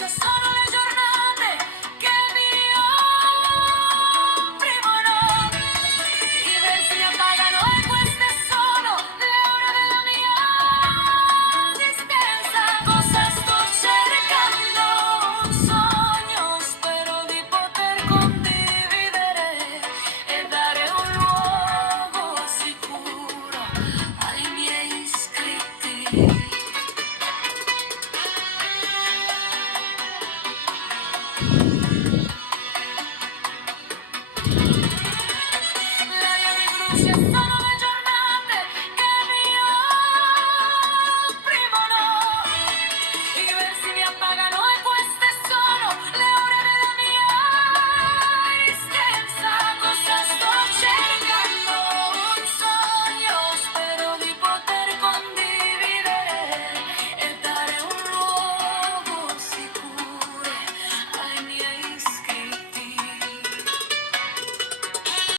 So sono le giornate che mi opprimono, i versi mi appagano e queste sono le ore della mia esistenza. Cosa sto cercando? Un sogno, spero di poter condividere e dare un luogo sicuro ai miei iscritti.